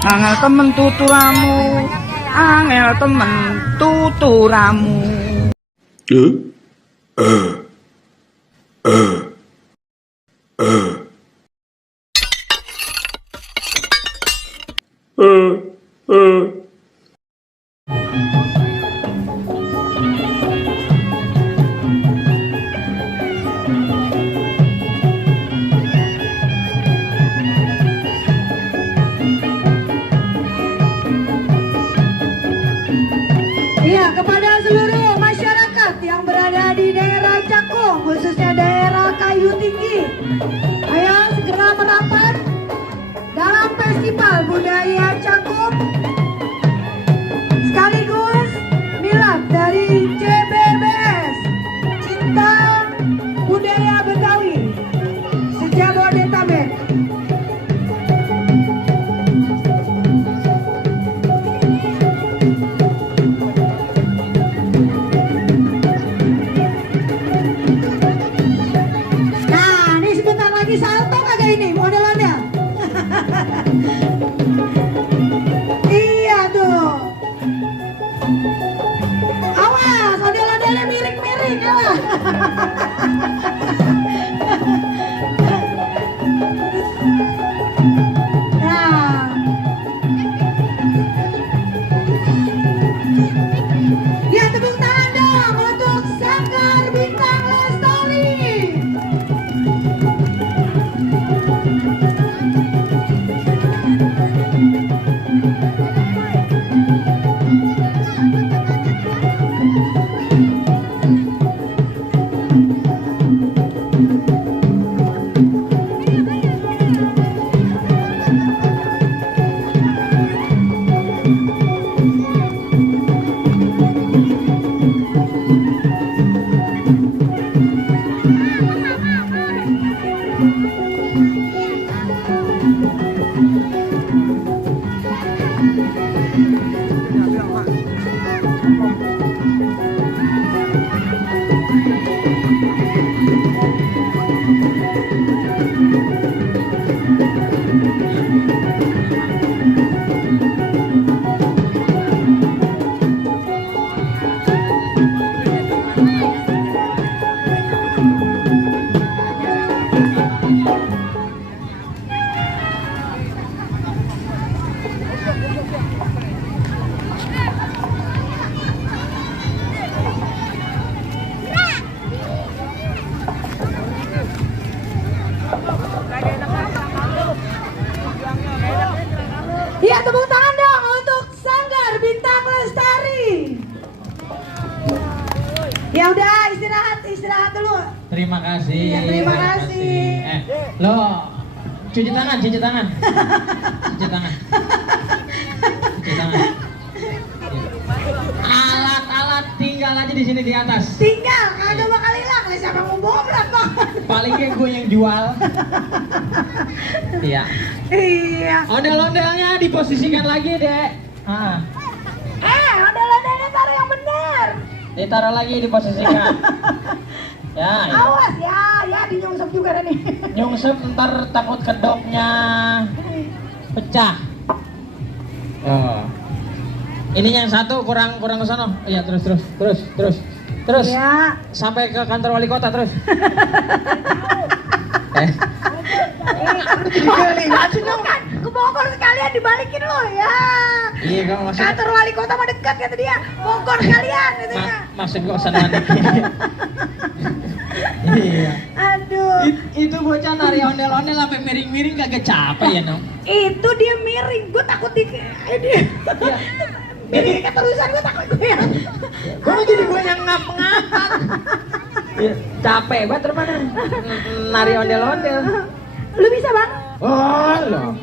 Angel temen tuturamu, angel temen tuturamu. Iya, kepada seluruh masyarakat yang berada di daerah Cakung, khususnya daerah Kayu Tinggi, ayo segera merapat dalam Festival Budaya Cakung sekaligus milad dari CBBS Cinta Budaya Betawi Sejabodetabek. Salto kagak ini model-model. Iya tuh. Awas, model-modelnya miring-miring ya. Nah. Ya, tepuk tangan dong untuk Sanggar Bintang Lestari. Ya, tepuk tangan dong untuk Sanggar Bintang Lestari. Ya udah, istirahat dulu. Terima kasih. Ya, terima kasih. Lo cuci tangan. Cuci tangan. Alat-alat tinggal aja di sini di atas. Tinggal, kagak bakal hilang. Siapa mau bawa berat banget. Paling kayak gue yang jual. Iya. Iya. Ondel-ondelnya diposisikan lagi, Dek. Ondel-ondelnya taruh yang benar. Ditaruh lagi diposisikan. Ya. Awas ya dinyungsep juga nih. Nyungsep ntar takut kedoknya pecah. Oh. Ini yang satu kurang ke sono. Iya, terus. Ya. Sampai ke kantor wali kota terus. Dibalikin kan, ke Bogor sekalian dibalikin lo ya. Iya, kamu maksud Kantor wali kota mah dekat kata dia. Bogor sekalian katanya. maksud gua sana dikit. Iya. Aduh. Itu bocah nari ondel-ondel sampai miring-miring kagak capek ya, Nom? Itu dia miring, gue takut dia. Miring keterusan, gue takut gue yang. Kok jadi gue yang ngap-ngapan? Capek banget rupanya nari ondel-ondel. Lu bisa bang? Oh, lo.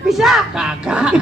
Bisa? Kakak.